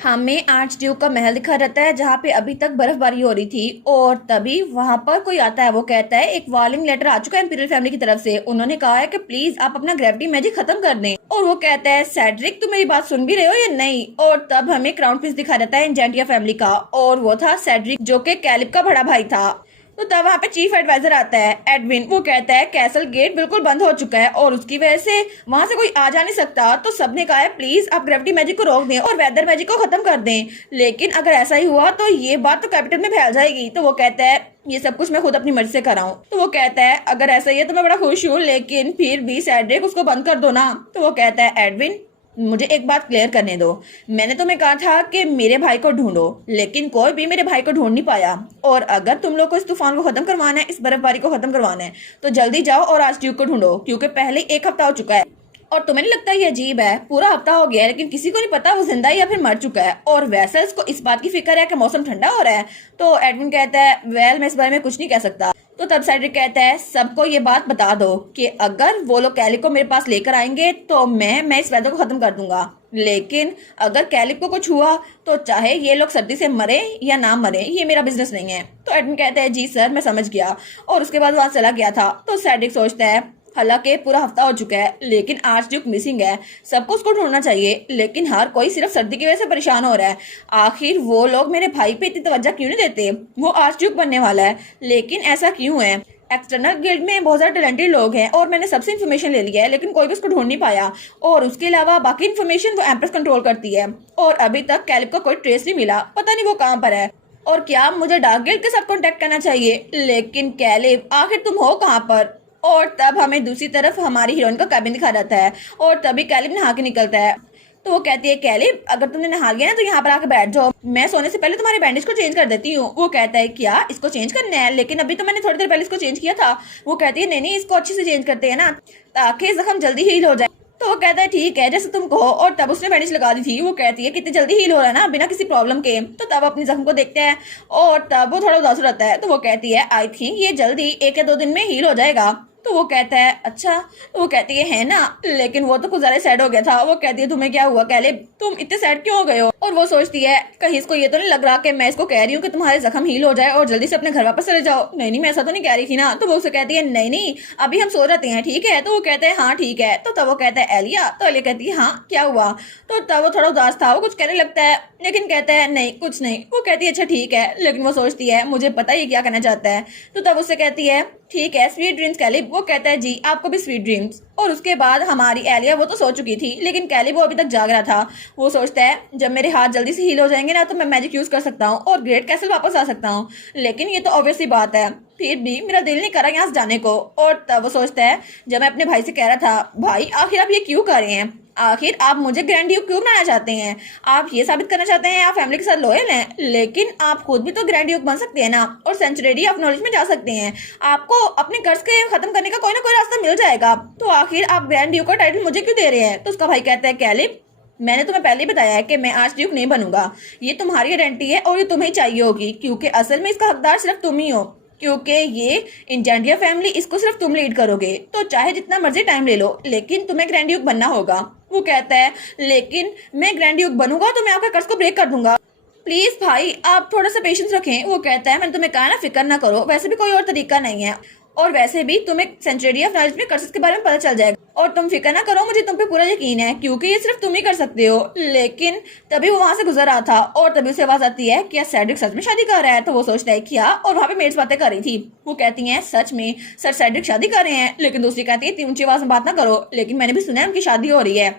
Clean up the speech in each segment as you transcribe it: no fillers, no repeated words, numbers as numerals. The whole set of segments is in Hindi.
हमें आर्च ड्यूक का महल दिखा रहता है जहाँ पे अभी तक बर्फबारी हो रही थी और तभी वहां पर कोई आता है। वो कहता है एक वार्निंग लेटर आ चुका है इंपीरियल फैमिली की तरफ से। उन्होंने कहा है कि प्लीज आप अपना ग्रेविटी मैजिक खत्म कर दें। और वो कहता है सेड्रिक तुम मेरी बात सुन भी रहे हो या नहीं। और तब हमें क्राउन प्रिंस दिखा रहता है इंजेंटिया फैमिली का और वो था सेड्रिक जो कि कैलिब का बड़ा भाई था। तो तब वहाँ पे चीफ एडवाइजर आता है एडविन। वो कहता है कैसल गेट बिल्कुल बंद हो चुका है और उसकी वजह से वहां से कोई आ जा नहीं सकता। तो सबने कहा है प्लीज आप ग्रेविटी मैजिक को रोक दें और वेदर मैजिक को खत्म कर दें। लेकिन अगर ऐसा ही हुआ तो ये बात तो कैपिटल में फैल जाएगी। तो वो कहता है ये सब कुछ मैं खुद अपनी मर्जी से कर रहा हूँ। तो वो कहता है अगर ऐसा ही है तो मैं बड़ा खुश हूँ, लेकिन फिर भी सेड्रिक उसको बंद कर दो ना। तो वो कहता है एडविन मुझे एक बात क्लियर करने दो। मैंने तुम्हें कहा था कि मेरे भाई को ढूंढो, लेकिन कोई भी मेरे भाई को ढूंढ नहीं पाया। और अगर तुम लोग को इस तूफान को खत्म करवाना है, इस बर्फबारी को खत्म करवाना है, तो जल्दी जाओ और आज ड्यूक को ढूंढो, क्योंकि पहले 1 हफ्ता हो चुका है। और तुम्हें नहीं लगता ये अजीब है? पूरा हफ्ता हो गया है लेकिन किसी को नहीं पता वो जिंदा है या फिर मर चुका है। और वेसल्स को इस बात की फिक्र है कि मौसम ठंडा हो रहा है। तो एडविन कहता है वेल मैं इस बारे में कुछ नहीं कह सकता। तो तब सेड्रिक कहता है सबको ये बात बता दो कि अगर वो लोग कैलिब को मेरे पास लेकर आएंगे तो मैं इस वेदर को खत्म कर दूंगा। लेकिन अगर कैलिब को कुछ हुआ तो चाहे ये लोग सर्दी से मरे या ना मरे, ये मेरा बिजनेस नहीं है। तो एडविन कहता है जी सर मैं समझ गया। और उसके बाद वहां चला गया था। तो सेड्रिक सोचता है हालांकि पूरा हफ्ता हो चुका है लेकिन आर्च ड्यूक मिसिंग है, सबको उसको ढूंढना चाहिए, लेकिन हर कोई सिर्फ सर्दी की वजह से परेशान हो रहा है। आखिर वो लोग मेरे भाई पे इतनी तवज्जो क्यों नहीं देते? वो आर्च ड्यूक बनने वाला है, लेकिन ऐसा क्यों है? एक्सटर्नल गिल्ड में बहुत सारे टैलेंटेड लोग हैं और मैंने सबसे इन्फॉर्मेशन ले लिया है, लेकिन कोई भी उसको ढूंढ नहीं पाया। और उसके अलावा बाकी इन्फॉर्मेशन वो एम्प्रेस कंट्रोल करती है और अभी तक कैलिब का कोई ट्रेस नहीं मिला, पता नहीं वो कहाँ पर है। और क्या मुझे डार्क गिल्ड के साथ कॉन्टेक्ट करना चाहिए? लेकिन कैलिब आखिर तुम हो कहाँ पर? और तब हमें दूसरी तरफ हमारी हीरोइन का कैबिन दिखा जाता है और तभी कैलिब नहा के निकलता है। तो वो कहती है कैलिब अगर तुमने नहा लिया ना तो यहाँ पर आके बैठ जाओ, मैं सोने से पहले तुम्हारे बैंडेज को चेंज कर देती हूँ। वो कहता है क्या इसको चेंज करना है? लेकिन अभी तो मैंने थोड़ी देर पहले इसको चेंज किया था। वो कहती है नहीं इसको अच्छे से चेंज करते हैं ना ताकि जख्म जल्दी हील हो जाए। तो वो कहता है ठीक है जैसे तुम कहो। और तब उसने बैंडेज लगा दी थी। वो कहती है कितनी जल्दी हील हो रहा है ना बिना किसी प्रॉब्लम के। तो तब अपनी जख्म को देखते हैं और तब वो थोड़ा उदास रहता है। तो वो कहती है आई थिंक ये जल्दी 1 या 2 दिन में हील हो जाएगा। तो वो कहता है अच्छा। तो वो कहती है ना, लेकिन वो तो कुछ ज्यादा सैड हो गया था। वो कहती है तुम्हें क्या हुआ कैलिब, तुम इतने सैड क्यों हो गए हो? और वो सोचती है कहीं इसको ये तो नहीं लग रहा कि मैं इसको कह रही हूँ कि तुम्हारे जख्म हील हो जाए और जल्दी से अपने घर वापस चले जाओ। नहीं मैं ऐसा तो नहीं कह रही थी ना। तो वो उसे कहती है नहीं अभी हम सो जाते हैं ठीक है। तो वो कहते हैं हाँ ठीक है। तो तब वो कहता है एलिया। तो एलिया कहती है हाँ क्या हुआ? तो तब वो थोड़ा उदास था, वो कुछ कहने लगता है लेकिन कहता है नहीं कुछ नहीं। वो कहती है अच्छा ठीक है, लेकिन वो सोचती है मुझे पता ही क्या कहना चाहता है। तो तब उससे कहती है ठीक है स्वीट ड्रीम्स कैलिब। वो कहता है जी आपको भी स्वीट ड्रीम्स। और उसके बाद हमारी एलिया वो तो सो चुकी थी लेकिन कैलिब वो अभी तक जाग रहा था। वो सोचता है जब मेरे हाथ जल्दी से हील हो जाएंगे ना तो मैं मैजिक यूज कर सकता हूँ और ग्रेट कैसल वापस आ सकता हूँ। लेकिन ये तो ऑब्वियसली बात है, फिर भी मेरा दिल नहीं कर रहा यहाँ से जाने को। और तब वो सोचता है जब मैं अपने भाई से कह रहा था भाई आखिर आप ये क्यों कर रहे हैं? आखिर आप मुझे ग्रैंड ड्यूक क्यों बनाना चाहते हैं? आप ये साबित करना चाहते हैं आप फैमिली के साथ लॉयल हैं, लेकिन आप खुद भी तो ग्रैंड ड्यूक बन सकते हैं ना और सेंचुरी ऑफ नॉलेज में जा सकते हैं। आपको अपने कर्ज के खत्म करने का कोई ना कोई रास्ता मिल जाएगा। तो आखिर आप ग्रैंड ड्यूक का टाइटल मुझे क्यों दे रहे हैं? तो उसका भाई कहता है कैलिब मैंने तुम्हें पहले ही बताया है कि मैं आर्च ड्यूक नहीं बनूंगा। ये तुम्हारी आइडेंटिटी है और ये तुम्हें चाहिए होगी, क्योंकि असल में इसका हकदार सिर्फ तुम ही हो, क्योंकि ये इंजेंटिया फैमिली इसको सिर्फ तुम लीड करोगे। तो चाहे जितना मर्जी टाइम ले लो लेकिन तुम्हें ग्रैंड ड्यूक बनना होगा। वो कहता है लेकिन मैं ग्रैंड ड्यूक बनूंगा तो मैं आपका कर्ज को ब्रेक कर दूंगा, प्लीज भाई आप थोड़ा सा पेशेंस रखें। वो कहता है मैंने तुम्हें कहा ना फिक्र ना करो, वैसे भी कोई और तरीका नहीं है और वैसे भी तुम्हें सेंचुरी ऑफ नॉलेज में कर्सेस के बारे में पता चल जाएगा। और तुम फिक्र ना करो, मुझे तुम पे पूरा यकीन है क्योंकि ये सिर्फ तुम ही कर सकते हो। लेकिन तभी वो वहां से गुजर रहा था और तभी उसे आवाज आती है क्या सेड्रिक सच में शादी कर रहा है? तो वो सोचता है क्या, और वहाँ पे मेड्स बातें कर रही थी। वो कहती हैं सच में सर सेड्रिक शादी कर रहे हैं। लेकिन दूसरी कहती है इतनी ऊंची आवाज में बात ना करो, लेकिन मैंने भी सुना है उनकी शादी हो रही है,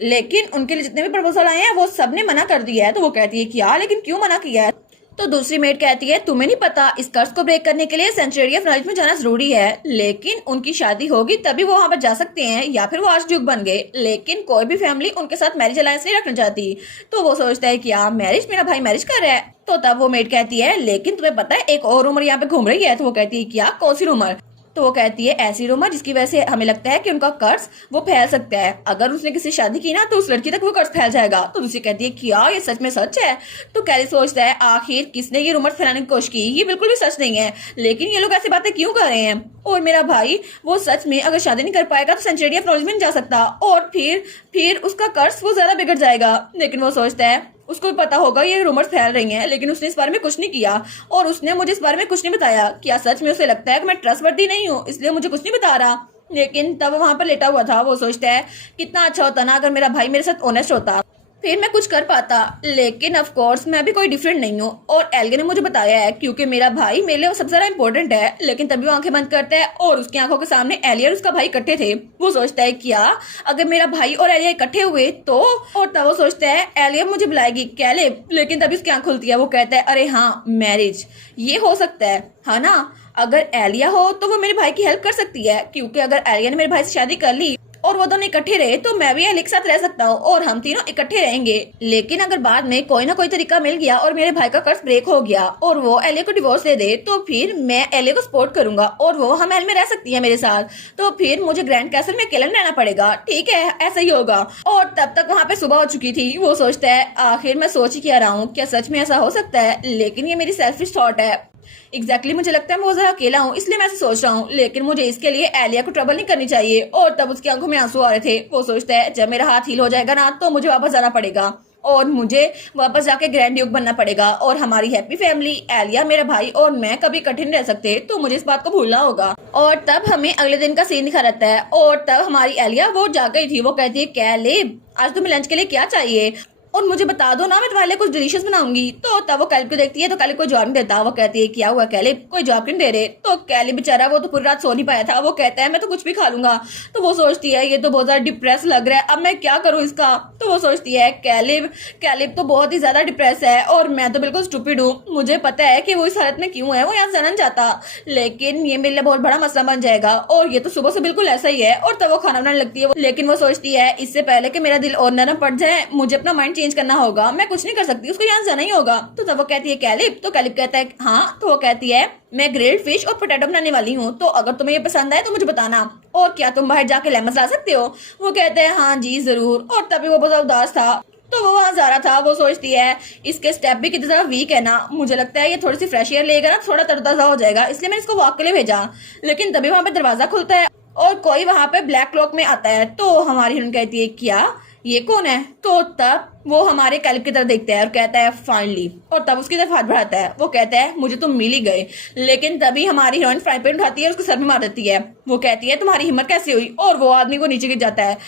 लेकिन उनके लिए जितने भी प्रपोजल आए हैं वो सबने मना कर दिया है। तो वो कहती है क्या, लेकिन क्यों मना किया है? तो दूसरी मेट कहती है तुम्हें नहीं पता इस कर्ज को ब्रेक करने के लिए सेंचुरी ऑफ नॉलेज में जाना जरूरी है, लेकिन उनकी शादी होगी तभी वो वहां पर जा सकते हैं या फिर वो आर्च ड्यूक बन गए। लेकिन कोई भी फैमिली उनके साथ मैरिज अलायंस नहीं रखना चाहती। तो वो सोचता है क्या मैरिज, मेरा भाई मैरिज कर रहा है। तो तब वो मेट कहती है लेकिन तुम्हें पता है एक और रूमर यहाँ पे घूम रही है। तो वो कहती है क्या, कौन सी रूमर? तो वो कहती है ऐसी रूमर जिसकी वजह से हमें लगता है कि उनका कर्ज वो फैल सकता है, अगर उसने किसी शादी की ना तो उस लड़की तक वो कर्ज फैल जाएगा। तो दूसरी कहती है क्या ये सच में सच है? तो कैली सोचता है आखिर किसने ये रूमर फैलाने की कोशिश की, ये बिल्कुल भी सच नहीं है, लेकिन ये लोग ऐसी बातें क्यों कर रहे हैं? और मेरा भाई वो सच में अगर शादी नहीं कर पाएगा तो सेंचुरी ऑफ नॉलेज में नहीं जा सकता और फिर उसका कर्ज वो ज्यादा बिगड़ जाएगा। लेकिन वो सोचता है उसको भी पता होगा ये रूमर्स फैल रही हैं, लेकिन उसने इस बारे में कुछ नहीं किया और उसने मुझे इस बारे में कुछ नहीं बताया। क्या सच में उसे लगता है कि मैं ट्रस्टवर्दी नहीं हूँ, इसलिए मुझे कुछ नहीं बता रहा? लेकिन तब वहां पर लेटा हुआ था, वो सोचता है कितना अच्छा होता ना अगर मेरा भाई मेरे साथ ऑनेस्ट होता, फिर मैं कुछ कर पाता। लेकिन ऑफ कोर्स मैं भी कोई डिफरेंट नहीं हूँ और एल्गे ने मुझे बताया है क्योंकि मेरा भाई मेरे लिए सबसे ज्यादा इंपॉर्टेंट है। लेकिन तभी वो आंखें बंद करता है और उसकी आंखों के सामने एलिया और उसका भाई इकट्ठे थे। वो सोचता है क्या अगर मेरा भाई और एलिया इकट्ठे हुए तो, और तब वो सोचता है एलिया मुझे बुलाएगी कैलेब। लेकिन तभी उसकी आंख खुलती है, वो कहता है अरे हाँ मैरिज, ये हो सकता है ना? अगर एलिया हो तो वो मेरे भाई की हेल्प कर सकती है, क्योंकि अगर एलिया ने मेरे भाई से शादी कर ली और वो दोनों इकट्ठे रहे तो मैं भी एलिया के साथ रह सकता हूँ और हम तीनों इकट्ठे रहेंगे। लेकिन अगर बाद में कोई ना कोई तरीका मिल गया और मेरे भाई का कर्ज ब्रेक हो गया और वो एलिया को डिवोर्स दे दे तो फिर मैं एलिया को सपोर्ट करूंगा और वो हम एल में रह सकती है मेरे साथ। तो फिर मुझे ग्रैंड कैसल में अकेले रहना पड़ेगा, ठीक है? ऐसा ही होगा। और तब तक वहाँ पे सुबह हो चुकी थी। वो सोचता है आखिर मैं सोच ही क्या रहा हूँ, क्या सच में ऐसा हो सकता है? लेकिन ये मेरी सेल्फिश थॉट है। एग्जैक्टली मुझे लगता है मैं बहुत ज्यादा अकेला हूँ, इसलिए मैं ऐसे सोच रहा हूँ। लेकिन मुझे इसके लिए एलिया को ट्रबल नहीं करनी चाहिए। और तब उसकी आंखों में आंसू आ रहे थे। वो सोचता है जब मेरा हाथ हील हो जाएगा ना तो मुझे वापस जाना पड़ेगा और मुझे वापस जाके ग्रैंड ड्यूक बनना पड़ेगा और हमारी हैप्पी फैमिली एलिया, मेरा भाई और मैं कभी इकट्ठे नहीं रह सकते। तो मुझे इस बात को भूलना होगा। और तब हमें अगले दिन का सीन दिखा रहता है और तब हमारी एलिया वो जाग गई थी। वो कहती है कैलेब आज तुम्हें लंच के लिए क्या चाहिए और मुझे बता दो ना, मैं तुम्हारे लिए कुछ डिलीशियस बनाऊंगी। तो तब वो कैलिब को देखती है तो कैलिब कोई जवाब नहीं देता। वो कहती है क्या हुआ कैलिब, कोई जवाब नहीं दे रहे? तो कैलिब बेचारा वो तो पूरी रात सो नहीं पाया था। वो कहता है मैं तो कुछ भी खा लूंगा। तो वो सोचती है ये तो बहुत ज्यादा डिप्रेस लग रहा है, अब मैं क्या करूँ इसका? तो वो सोचती है कैलिब तो बहुत ही ज्यादा डिप्रेस है और मैं तो बिल्कुल स्टूपिड हूँ। मुझे पता है कि वो इस हालत में क्यों है, वो यहाँ जाना चाहता, लेकिन ये मेरे लिए बहुत बड़ा मसला बन जाएगा और ये तो सुबह से बिल्कुल ऐसा ही है। और तब वो खाना बनाने लगती है। लेकिन वो सोचती है इससे पहले कि मेरा दिल और नरम पड़ जाए मुझे अपना माइंड चेंज करना होगा, मैं कुछ नहीं कर सकती, उसको यहाँ जाना ही होगा। तो तब वो कहती है कैलिब, तो कैलिब कहता है हाँ। तो वो कहती है मैं ग्रिल्ड फिश और पोटैटो बनाने वाली हूँ, तो अगर तुम्हें ये पसंद आए तो मुझे बताना, और क्या तुम बाहर जाके लेमन ला सकते हो? वो कहते हैं हाँ जी जरूर। और तभी वो बहुत उदास था तो वो वहां जा रहा था। वो सोचती है इसके स्टेप भी कितने ज्यादा वीक है ना, मुझे लगता है ये थोड़ी सी फ्रेश एयर लेगा ना थोड़ा तरोताजा हो जाएगा, इसलिए मैंने इसको वॉक के लिए भेजा। लेकिन तभी वहां पे दरवाजा खुलता है और कोई वहां पे ब्लैक क्लॉक में आता है। तो हमारी हिरन कहती है क्या ये कौन है? तो तब वो हमारे कैलिब की तरफ देखता है और कहता है फाइनली, और तब उसकी तरफ हाथ बढ़ाता है। वो कहता है मुझे तुम मिल ही गए। लेकिन तभी हमारी हीरोइन फ्राई पैन उठाती है और उसको सर में मार देती है। वो कहती है तुम्हारी हिम्मत कैसे हुई, और वो आदमी को नीचे गिर जाता है।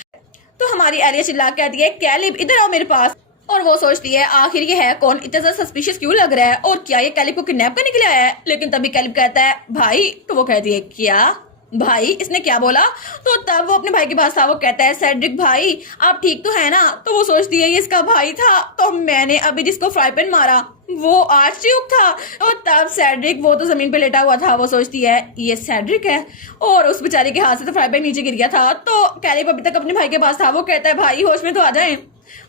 तो हमारी एलिया चिल्ला के कहती है कैलिब इधर आओ मेरे पास। और वो सोचती है आखिर ये है कौन, इतना ज्यादा सस्पिशियस क्यों लग रहा है और क्या ये कैलिब को किडनैप करने के लिए आया है? लेकिन तभी कैलिब कहता है भाई। तो वो कहती है क्या भाई, इसने क्या बोला? तो तब वो अपने भाई के पास था। वो कहता है सेड्रिक भाई आप ठीक तो है ना? तो वो सोचती है ये इसका भाई था, तो मैंने अभी जिसको फ्राई पैन मारा वो आर्चड्यूक था। और तब सेड्रिक वो तो जमीन पे लेटा हुआ था। वो सोचती है ये सेड्रिक है, और उस बेचारे के हाथ से तो फ्राई पैन नीचे गिर गया था। तो कैलिब अभी तक अपने भाई के पास था। वो कहता है भाई होश में तो आ जाए।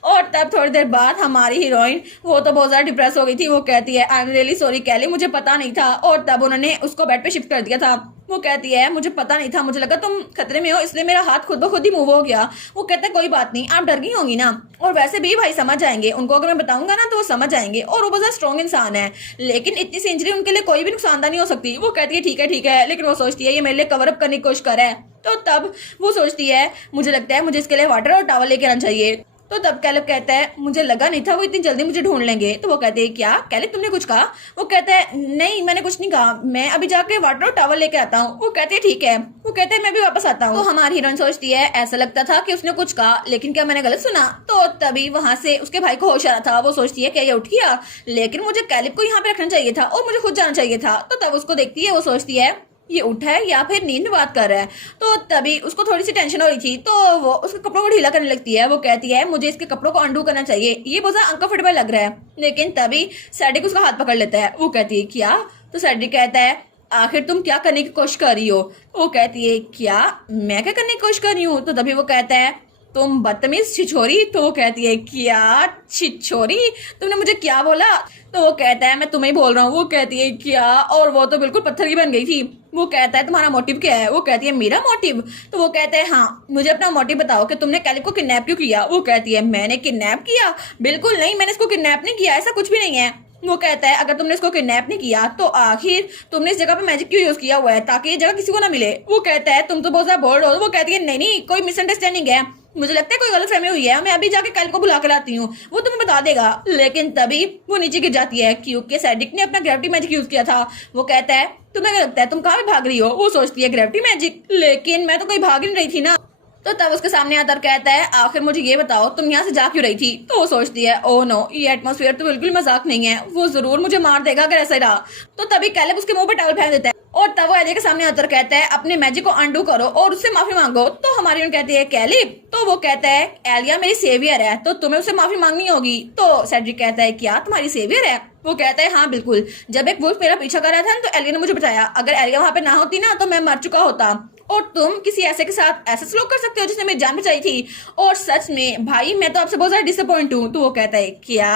और तब थोड़ी देर बाद हमारी हीरोइन वो तो बहुत ज्यादा डिप्रेस हो गई थी। वो कहती है आई एम रियली सॉरी कैली, मुझे पता नहीं था। और तब उन्होंने उसको बेड पे शिफ्ट कर दिया था। वो कहती है मुझे पता नहीं था, मुझे लगा तुम खतरे में हो इसलिए मेरा हाथ खुद ब खुद ही मूव हो गया। वो कहता है कोई बात नहीं, आप डर गई होंगी ना, और वैसे भी भाई समझ जाएंगे, उनको अगर मैं बताऊंगा ना तो वो समझ जाएंगे, और वो बहुत स्ट्रॉन्ग इंसान है, लेकिन इतनी सी इंजरी उनके लिए कोई भी नुकसानदा नहीं हो सकती। वो कहती है ठीक है, लेकिन वो सोचती है ये मेरे लिए कवर अप करने की कोशिश कर रहा है। तो तब वो सोचती है मुझे लगता है मुझे इसके लिए वाटर और टॉवल लेके आना चाहिए। तो तब कैलिब कहता है मुझे लगा नहीं था वो इतनी जल्दी मुझे ढूंढ लेंगे। तो वो कहते हैं क्या कैलिब तुमने कुछ कहा? वो कहता है नहीं मैंने कुछ नहीं कहा, मैं अभी जाके वाटर और टॉवल लेके आता हूँ। वो कहते हैं ठीक है। वो कहते हैं मैं भी वापस आता हूँ। तो हमारी हीरोइन सोचती है ऐसा लगता था कि उसने कुछ कहा, लेकिन क्या मैंने गलत सुना? तो तभी वहां से उसके भाई को होश आ रहा था। वो सोचती है क्या ये उठ गया, लेकिन मुझे कैलिब को यहाँ पे रखना चाहिए था और मुझे खुद जाना चाहिए था। तो तब उसको देखती है, वो सोचती है ये उठा है या फिर नींद में बात कर रहा है। तो तभी उसको थोड़ी सी टेंशन हो रही थी, तो वो उसके कपड़ों को ढीला करने लगती है। वो कहती है मुझे इसके कपड़ों को अंडू करना चाहिए, ये बहुत ज्यादा अनकंफर्टेबल लग रहा है। लेकिन तभी सैडिक उसका हाथ पकड़ लेता है। वो कहती है क्या? तो सैडिक कहता है आखिर तुम क्या करने की कोशिश कर रही हो? वो कहती है क्या मैं क्या करने की कोशिश कर रही हूँ? तो तभी वो कहता है तुम बदतमीज छिछोरी। तो वो कहती है क्या छिछोरी, तुमने मुझे क्या बोला? तो वो कहता है मैं तुम्हें ही बोल रहा हूँ। वो कहती है क्या, और वो तो बिल्कुल पत्थर की बन गई थी। वो कहता है तुम्हारा मोटिव क्या है? वो कहती है मेरा मोटिव? तो वो कहता है हाँ मुझे अपना मोटिव बताओ कि तुमने कैलिब को किडनैप क्यों किया? वो कहती है मैंने किडनैप किया? बिल्कुल नहीं, मैंने इसको किडनैप नहीं किया, ऐसा कुछ भी नहीं है। वो कहता है अगर तुमने इसको किडनैप नहीं किया तो आखिर तुमने इस जगह पे मैजिक क्यों यूज किया हुआ है ताकि ये जगह किसी को ना मिले? वो कहता है तुम तो बहुत ज्यादा बोल्ड हो। वो कहती है नहीं कोई मिसअंडरस्टैंडिंग है। मुझे लगता है कोई गलतफहमी हुई है, मैं अभी जाके कैलिब को बुला कर आती हूँ, वो तुम्हें बता देगा। लेकिन तभी वो नीचे गिर जाती है क्योंकि सेड्रिक ने अपना ग्रेविटी मैजिक यूज किया था। वो कहता है तुम्हें क्या लगता है तुम कहाँ पे भाग रही हो? वो सोचती है ग्रेविटी मैजिक, लेकिन मैं तो कहीं भाग नहीं रही थी ना। तो तब उसके सामने आता और कहता है आखिर मुझे ये बताओ तुम यहाँ से जा क्यों रही थी? तो वो सोचती है ओह नो, ये एटमॉस्फेयर तो बिल्कुल मजाक नहीं है, वो जरूर मुझे मार देगा अगर ऐसा ही रहा। तो तभी कैलिब उसके मुंह पे टॉवल फेंक देता है और तब वो एलिया के सामने आकर कहता है अपने मैजिक को अंडू करो और उससे माफी मांगो। तो हमारी कहती है कैलिब, तो वो कहता है एलिया मेरी सेवियर है तो तुम्हें उससे माफी मांगनी होगी। तो सेड्रिक कहता है क्या तुम्हारी सेवियर है? वो कहता है हाँ बिल्कुल, जब एक वुल्फ मेरा पीछा कर रहा था ना तो एलिया ने मुझे बताया, अगर एलिया वहां पे ना होती ना तो मैं मर चुका होता। और तुम किसी ऐसे के साथ ऐसा सलूक कर सकते हो जिसने मेरी जान बचाई थी? और सच में भाई मैं तो आपसे बहुत ज्यादा डिसअपॉइंट हूँ। तो वो कहता है क्या?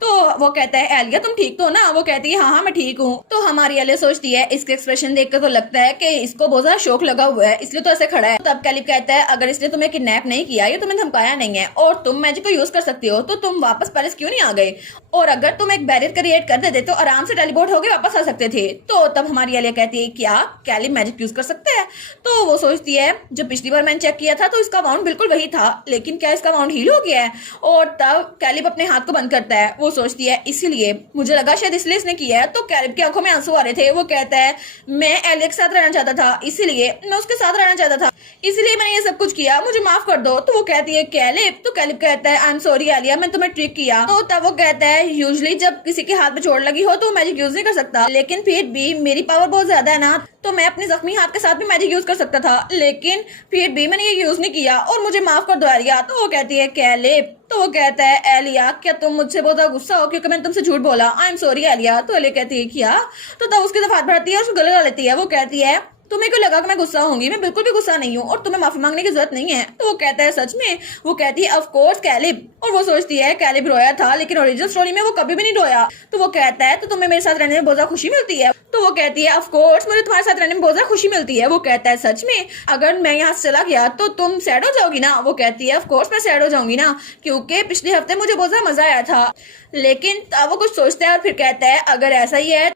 तो वो कहता है एलिया तुम ठीक तो हो ना? वो कहती है हाँ हाँ मैं ठीक हूँ। तो हमारी एलिया सोचती है इसके एक्सप्रेशन देखकर तो लगता है कि इसको बहुत ज्यादा शौक लगा हुआ है इसलिए तो ऐसे खड़ा है। तब कैलिब कहता है अगर इसने तुम्हें किडनैप नहीं किया या तुम्हें धमकाया नहीं है और तुम मैजिक को यूज कर सकते हो तो तुम वापस पैलेस क्यों नहीं आ गए? और अगर तुम एक बैरियर क्रिएट कर देते तो आराम से टेलीपोर्ट होकर वापस आ सकते थे। तो तब हमारी एलिया कहती है क्या कैलिब मैजिक यूज कर सकता है? तो वो सोचती है जब पिछली बार मैंने चेक किया था तो इसका अमाउंट बिल्कुल वही था, लेकिन क्या इसका अमाउंट हील हो गया है? और तब कैलिब अपने हाथ को बंद करता है। वो सोचती है इसीलिए मुझे लगा शायद इसलिए इसने किया है। तो कैलिब की आंखों में आंसू आ रहे थे। वो कहता है मैं एलिया के साथ रहना चाहता था, इसीलिए मैं उसके साथ रहना चाहता था, इसलिए मैंने ये सब कुछ किया, मुझे माफ कर दो। तो वो कहती है कैलिब, तो कैलिब कहता है आई एम सॉरी एलिया, मैं तुम्हें ट्रिक किया। तो तब वो कहता है यूजुअली जब किसी के हाथ में चोट लगी हो तो मैजिक यूज नहीं कर सकता, लेकिन फिर भी मेरी पावर बहुत ज्यादा है ना, तो मैं अपने जख्मी हाथ के साथ भी मैजिक यूज कर सकता था, लेकिन फिर भी मैंने ये यूज नहीं किया और मुझे माफ कर दो एलिया। तो वो कहती है कैलिब, तो वो कहता है एलिया क्या तुम मुझसे बहुत ज्यादा गुस्सा हो क्योंकि मैंने तुमसे झूठ बोला? I am sorry Alia. तो एलिया कहती है क्या? तो तब उसकी तरफ हाथ बढ़ाती है और उसको गले लगा लेती है। वो कहती है तुम्हें क्यों लगा कि मैं गुस्सा होंगी? मैं बिल्कुल भी गुस्सा नहीं हूँ और तुम्हें माफी मांगने की जरूरत नहीं है। तो वो कहता है सच में? वो कहती है ऑफ कोर्स कैलिब। और वो सोचती है कैलिब रोया था लेकिन ओरिजिनल स्टोरी में वो कभी भी नहीं रोया। तो वो कहता है तो तुम्हें मेरे साथ रहने में बहुत ज्यादा खुशी मिलती है? तो वो कहती है ऑफ कोर्स मुझे तुम्हारे साथ रहने में बहुत ज्यादा खुशी मिलती है। वो कहता है सच में? अगर मैं यहाँ से चला गया तो तुम सैड हो जाओगी ना? वो कहती है ऑफ कोर्स मैं सैड हो जाऊंगी ना, क्योंकि पिछले हफ्ते मुझे बहुत ज्यादा मजा आया था। लेकिन तब वो कुछ सोचता है और फिर कहता है अगर ऐसा ही है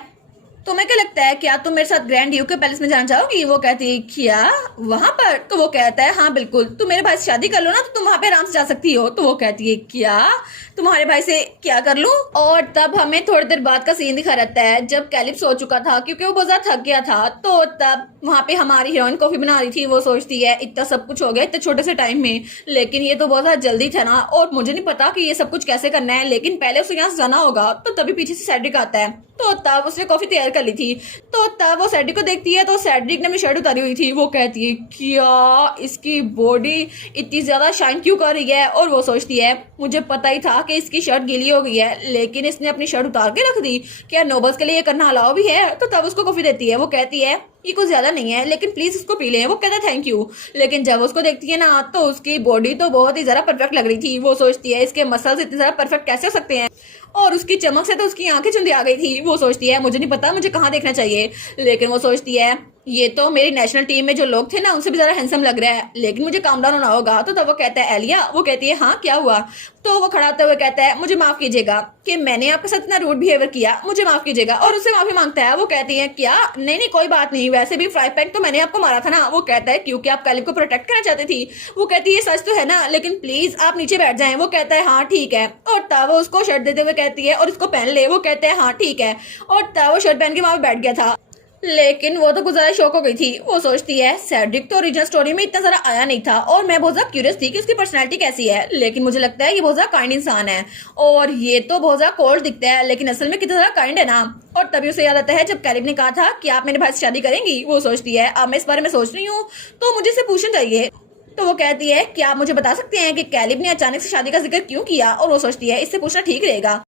तुम्हें क्या लगता है क्या तुम मेरे साथ ग्रैंड ड्यूक के पैलेस में जाना चाहोगी? वो कहती है क्या वहां पर? तो वो कहता है हाँ बिल्कुल, तुम मेरे भाई से शादी कर लो ना तो तुम वहां पे आराम से जा सकती हो। तो वो कहती है क्या तुम्हारे भाई से क्या कर लूं? और तब हमें थोड़ी देर बाद का सीन दिखा रहता है जब कैलिब सो चुका था क्योंकि वो बहुत ज्यादा थक गया था। तो तब वहां पे हमारी हीरोइन कॉफी बना रही थी। वो सोचती है इतना सब कुछ हो गया इतने छोटे से टाइम में, लेकिन ये तो बहुत ज्यादा जल्दी था ना और मुझे नहीं पता कि ये सब कुछ कैसे करना है, लेकिन पहले उसे यहाँ से जाना होगा। तो तभी पीछे से सेड्रिक आता है। तो तब उसने कॉफी तैयार कर ली थी। तो तब वो सेड्रिक को देखती है तो सेड्रिक ने अपनी शर्ट उतारी हुई थी। वो कहती है क्या इसकी बॉडी इतनी ज्यादा शाइन क्यों कर रही है? और वो सोचती है मुझे पता ही था कि इसकी शर्ट गीली हो गई है, लेकिन इसने अपनी शर्ट उतार के रख दी, क्या नोबल्स के लिए ये करना अलाउ भी है? तो तब उसको कॉफी देती है। वो कहती है ये कुछ ज्यादा नहीं है लेकिन प्लीज इसको पी ले। वो कहता है थैंक यू। लेकिन जब उसको देखती है ना तो उसकी बॉडी तो बहुत ही ज्यादा परफेक्ट लग रही थी। वो सोचती है इसके मसल्स इतने ज्यादा परफेक्ट कैसे हो सकते हैं, और उसकी चमक से तो उसकी आंखें चुंदी आ गई थी। वो सोचती है मुझे नहीं पता मुझे कहाँ देखना चाहिए, लेकिन वो सोचती है ये तो मेरी नेशनल टीम में जो लोग थे ना उनसे भी ज्यादा हैंडसम लग रहा है, लेकिन मुझे काम डाउन होना होगा। तो तब वो कहता है एलिया। वो कहती है हाँ क्या हुआ? तो वो खड़ा होते हुए कहता है मुझे माफ कीजिएगा कि मैंने आपके साथ इतना रूड बिहेवियर किया, मुझे माफ कीजिएगा। और उससे माफी मांगता है। वो कहती है क्या नहीं नहीं कोई बात नहीं, वैसे भी फ्राई पैन तो मैंने आपको मारा था ना। वो कहता है क्योंकि आप कैलिब को प्रोटेक्ट करना चाहती थी। वो कहती है सच तो है ना, लेकिन प्लीज आप नीचे बैठ जाएं। वो कहता है हाँ ठीक है। और तब वो उसको शर्ट देते हुए कहती है और इसको पहन ले। वो कहता है हाँ ठीक है। और तब वो शर्ट पहन के वहां पे बैठ गया था, लेकिन वो तो कुछ ज्यादा शौक हो गई थी। वो सोचती है सेड्रिक तो ओरिजिनल स्टोरी में इतना सारा आया नहीं था और मैं बहुत ज्यादा क्यूरियस थी कि उसकी पर्सनैलिटी कैसी है, लेकिन मुझे लगता है ये बहुत ज्यादा काइंड इंसान है और ये तो बहुत ज्यादा कोल्ड दिखता है, लेकिन असल में कितना ज्यादा काइंड है ना। और तभी उसे याद आता है जब कैलिब ने कहा था कि आप मेरे भाई से शादी करेंगी। वो सोचती है अब मैं इस बारे में सोच रही हूँ तो मुझे इसे पूछना चाहिए। तो वो कहती है क्या आप मुझे बता सकते हैं कि कैलिब ने अचानक से शादी का जिक्र क्यों किया? और वो सोचती है इससे पूछना ठीक रहेगा।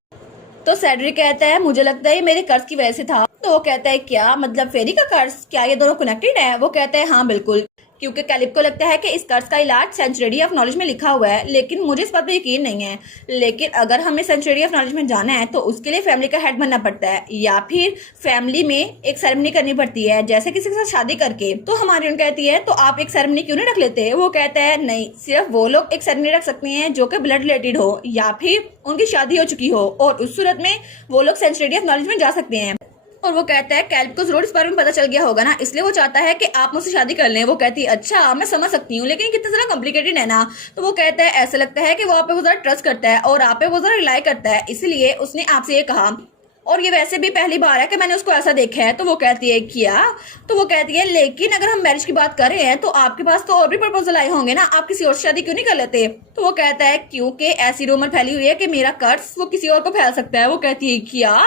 तो सेड्रिक कहता है मुझे लगता है ये मेरे कर्ज की वजह से था। तो वो कहता है क्या मतलब फेरी का कर्ज, क्या ये दोनों कनेक्टेड है? वो कहता है हाँ बिल्कुल, क्योंकि कैलिब को लगता है कि इस कर्ज का इलाज सेंचुरी ऑफ नॉलेज में लिखा हुआ है, लेकिन मुझे इस बात पर यकीन नहीं है। लेकिन अगर हमें सेंचुरी ऑफ नॉलेज में जाना है तो उसके लिए फैमिली का हेड बनना पड़ता है या फिर फैमिली में एक सेरेमनी करनी पड़ती है, जैसे किसी के साथ शादी करके। तो हमारी उन कहती है तो आप एक सेरेमनी क्यों नहीं रख लेते? वो कहता है नहीं, सिर्फ वो लोग एक सेरेमनी रख सकते हैं जो कि ब्लड रिलेटेड हो या फिर उनकी शादी हो चुकी हो, और उस सूरत में वो लोग सेंचुरी ऑफ नॉलेज में जा सकते हैं। और वो कहता है कैल्ब को जरूर इस बारे में पता चल गया होगा ना, इसलिए वो चाहता है कि आप मुझसे शादी कर लें। वो कहती है अच्छा मैं समझ सकती हूँ, लेकिन कितना ज़रा कॉम्प्लिकेटेड है ना। तो वो कहता है ऐसा लगता है कि वो आप पे वो ज़रा ट्रस्ट करता है और आप पे वो ज़रा रिलाई करता है, इसलिए उसने आपसे ये कहा। और ये वैसे भी पहली बार है कि मैंने उसको ऐसा देखा है। तो वो कहती है क्या? तो वो कहती है लेकिन अगर हम मैरिज की बात कर रहे हैं तो आपके पास तो और भी प्रपोजल आए होंगे ना, आप किसी और से शादी क्यों नहीं कर लेते? तो वो कहता है क्योंकि ऐसी रूमर फैली हुई है कि मेरा कर्ज वो किसी और को फैल सकता है। वो कहती है क्या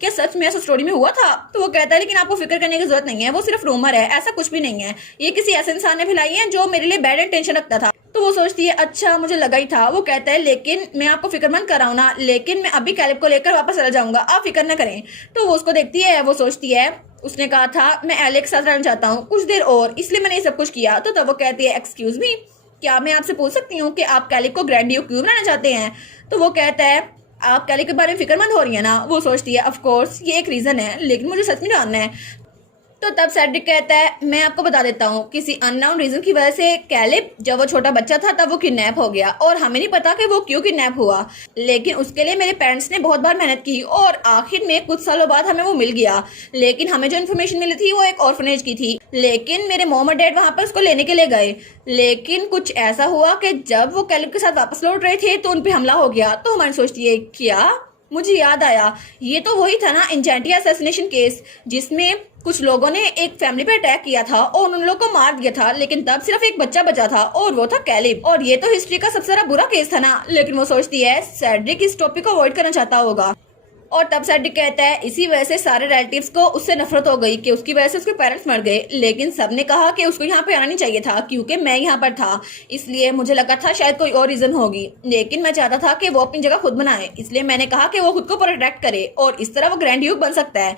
क्या सच में ऐसा स्टोरी में हुआ था? तो वो कहता है लेकिन आपको फिक्र करने की जरूरत नहीं है, वो सिर्फ रूमर है, ऐसा कुछ भी नहीं है, ये किसी ऐसे इंसान ने फैलाई है जो मेरे लिए बैड इंटेंशन रखता था। तो वो सोचती है अच्छा मुझे लगा ही था। वो कहता है लेकिन मैं आपको फिक्रमंद कर रहा हूँ ना, लेकिन मैं अभी कैलिब को लेकर वापस चला जाऊंगा, आप फिक्र न करें। तो वो उसको देखती है, वो सोचती है उसने कहा था मैं एले के साथ रहना चाहता हूँ कुछ देर और, इसलिए मैंने ये सब कुछ किया। तो तब वो कहती है एक्सक्यूज मी, क्या मैं आपसे पूछ सकती हूँ कि आप कैलिब को ग्रैंड ड्यूक क्यों बनाना चाहते हैं? तो वो कहता है आप कैलिब के बारे में फिक्रमंद हो रही है ना। वो सोचती है ऑफ कोर्स ये एक रीजन है, लेकिन मुझे सच में जानना है। तो तब सेड्रिक कहता है मैं आपको बता देता हूँ, किसी अननोन रीजन की वजह से कैलिब जब वो छोटा बच्चा था तब वो किडनैप हो गया और हमें नहीं पता कि वो क्यों किडनैप हुआ, लेकिन उसके लिए मेरे पेरेंट्स ने बहुत बार मेहनत की और आखिर में कुछ सालों बाद हमें वो मिल गया। लेकिन हमें जो इन्फॉर्मेशन मिली थी वो एक ऑर्फनेज की थी, लेकिन मेरे मॉम और डैड वहां पर उसको लेने के लिए गए, लेकिन कुछ ऐसा हुआ कि जब वो कैलिब के साथ वापस लौट रहे थे तो उन पे हमला हो गया। तो हमारी सोचती है क्या? मुझे याद आया, ये तो वही था ना इंजेंटिया असैसिनेशन केस, जिसमें कुछ लोगों ने एक फैमिली पे अटैक किया था और उन लोगों को मार दिया था, लेकिन तब सिर्फ एक बच्चा बचा था और वो था कैलिब। और ये तो हिस्ट्री का सबसे बड़ा बुरा केस था ना। लेकिन वो सोचती है सेड्रिक इस टॉपिक को अवॉइड करना चाहता होगा। और तब सेड्रिक कहता है इसी वजह से सारे रिलेटिव्स को उससे नफरत हो गई कि उसकी वजह से उसके पेरेंट्स मर गए, लेकिन सबने कहा कि उसको यहाँ पे आना नहीं चाहिए था क्योंकि मैं यहाँ पर था, इसलिए मुझे लगा था शायद कोई और रीजन होगी, लेकिन मैं चाहता था कि वो अपनी जगह खुद बनाए, इसलिए मैंने कहा कि वो खुद को प्रोटेक्ट करे और इस तरह वो ग्रैंड ड्यूक बन सकता है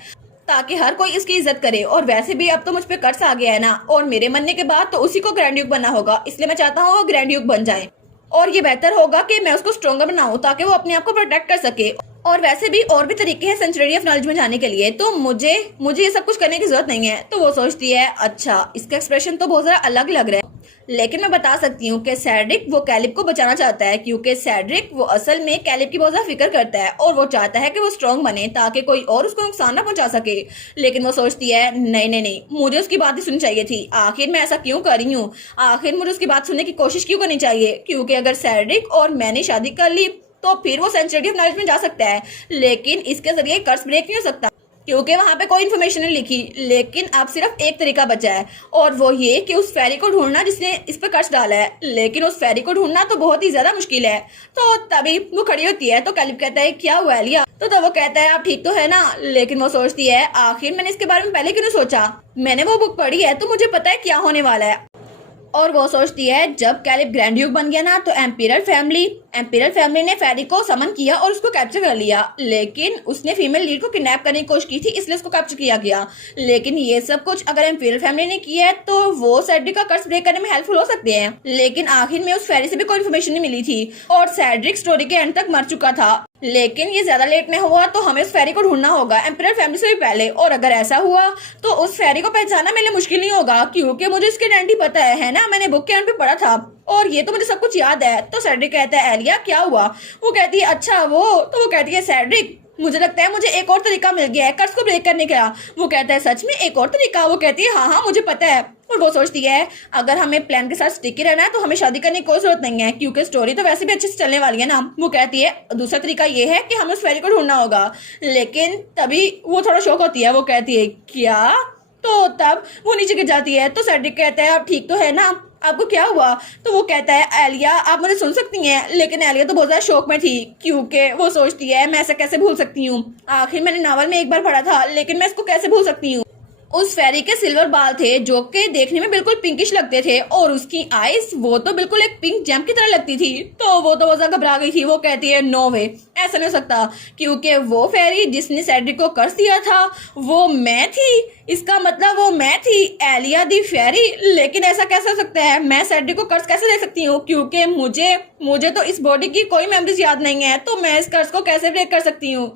ताकि हर कोई इसकी इज्जत करे। और वैसे भी अब तो मुझ पे कर्ज आ गया है ना, और मेरे मरने के बाद तो उसी को ग्रैंड ड्यूक बनना होगा, इसलिए मैं चाहता हूँ वो ग्रैंड ड्यूक बन जाए और ये बेहतर होगा कि मैं उसको स्ट्रॉन्गर बनाऊं ताकि वो अपने आप को प्रोटेक्ट कर सके। और वैसे भी और भी तरीके हैं सेंचुरी ऑफ नॉलेज में जाने के लिए, तो मुझे मुझे ये सब कुछ करने की जरूरत नहीं है। तो वो सोचती है अच्छा इसका एक्सप्रेशन तो बहुत ज्यादा अलग लग रहा है, लेकिन मैं बता सकती हूँ कि सैड्रिक वो कैलिब को बचाना चाहता है क्योंकि सैड्रिक वो असल में कैलिब की बहुत ज्यादा फिक्र करता है और वो चाहता है कि वो स्ट्रांग बने ताकि कोई और उसको नुकसान ना पहुंचा सके। लेकिन वो सोचती है नहीं नहीं नहीं, मुझे उसकी बात ही सुननी चाहिए थी, आखिर मैं ऐसा क्यों कर रही हूँ, आखिर मुझे उसकी बात सुनने की कोशिश क्यों करनी चाहिए, क्योंकि अगर सैड्रिक और मैंने शादी कर ली तो फिर वो सेंचुरी ऑफ नॉलेज में जा सकता है, लेकिन इसके जरिए कर्ज ब्रेक नहीं हो सकता क्योंकि वहां पे कोई इन्फॉर्मेशन नहीं लिखी। लेकिन अब सिर्फ एक तरीका बचा है और वो ये कि उस फेरी को ढूंढना जिसने इस पर कर्ज डाला है, लेकिन उस फेरी को ढूंढना तो बहुत ही ज्यादा मुश्किल है। तो तभी वो खड़ी होती है तो कैलिब कहता है क्या हुआ लिया? तो तब वो कहता है आप ठीक तो है ना। लेकिन वो सोचती है आखिर मैंने इसके बारे में पहले क्यों नहीं सोचा, मैंने वो बुक पढ़ी है तो मुझे पता है क्या होने वाला है। और वो सोचती है जब कैलिब ग्रैंड ड्यूक बन गया ना तो एम्पिरल फैमिली ने फेरी को समन किया और उसको कैप्चर कर लिया, लेकिन उसने फीमेल लीड को किडनैप करने की कोशिश की थी इसलिए उसको कैप्चर किया गया। लेकिन ये सब कुछ अगर एम्पिरल फैमिली ने किया है तो वो सैड्रिक का कर्ज ब्रेक करने में हेल्पफुल हो सकते हैं, लेकिन आखिर में उस फेरी से भी कोई इन्फॉर्मेशन नहीं मिली थी और सैड्रिक स्टोरी के एंड तक मर चुका था। लेकिन ये ज्यादा लेट में हुआ तो हमें उस फेरी को ढूंढना होगा एम्पिरल फैमिली से भी पहले, और अगर ऐसा हुआ तो उस फेरी को पहचानना मेरे लिए मुश्किल नहीं होगा क्योंकि मुझे इसकी आइडेंटिटी पता है ना, मैंने बुक के एंड पे पढ़ा था और ये तो मुझे सब कुछ याद है। तो सैड्रिक कहता है एलिया क्या हुआ? वो कहती है अच्छा वो कहती है सैड्रिक मुझे लगता है मुझे एक और तरीका मिल गया है कर्ज को ब्रेक करने का। वो कहता है सच में एक और तरीका? वो कहती है हाँ मुझे पता है। और वो सोचती है अगर हमें प्लान के साथ स्टिक रहना है तो हमें शादी करने की कोई जरूरत नहीं है क्योंकि स्टोरी तो वैसे भी अच्छे से चलने वाली है ना। वो कहती है दूसरा तरीका ये है कि हमें उस फेरी को ढूंढना होगा, लेकिन तभी वो थोड़ा शौक होती है, वो कहती है क्या? तो तब वो नीचे गिर जाती है। तो सैड्रिक कहता है आप ठीक तो है ना, आपको क्या हुआ? तो वो कहता है एलिया आप मुझे सुन सकती हैं, लेकिन एलिया तो बहुत ज्यादा शौक में थी क्योंकि वो सोचती है मैं ऐसा कैसे भूल सकती हूँ, आखिर मैंने नावल में एक बार पढ़ा था लेकिन मैं इसको कैसे भूल सकती हूँ। उस फेरी के सिल्वर बाल थे जो कि देखने में बिल्कुल पिंकिश लगते थे और उसकी आईज वो तो बिल्कुल एक पिंक जेम की तरह लगती थी। तो वो तो वजह घबरा गई थी, वो कहती है नो वे, ऐसा नहीं हो सकता क्योंकि वो फेरी जिसने सैड्रिक को कर्ज दिया था वो मैं थी, इसका मतलब वो मैं थी एलिया दी फेरी। लेकिन ऐसा कैसे हो सकता है, मैं सैड्रिक को कर्ज कैसे दे सकती हूँ क्योंकि मुझे तो इस बॉडी की कोई मेमोरीज याद नहीं है, तो मैं इस कर्ज को कैसे ब्रेक कर सकती हूँ।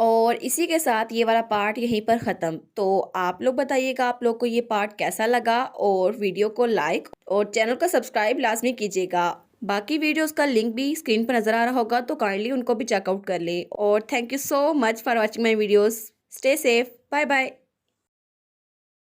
और इसी के साथ ये वाला पार्ट यहीं पर ख़त्म। तो आप लोग बताइएगा आप लोग को ये पार्ट कैसा लगा, और वीडियो को लाइक और चैनल को सब्सक्राइब लाजमी कीजिएगा। बाकी वीडियोस का लिंक भी स्क्रीन पर नज़र आ रहा होगा, तो काइंडली उनको भी चेकआउट कर लें। और thank you so much for watching my videos. Stay safe, bye bye.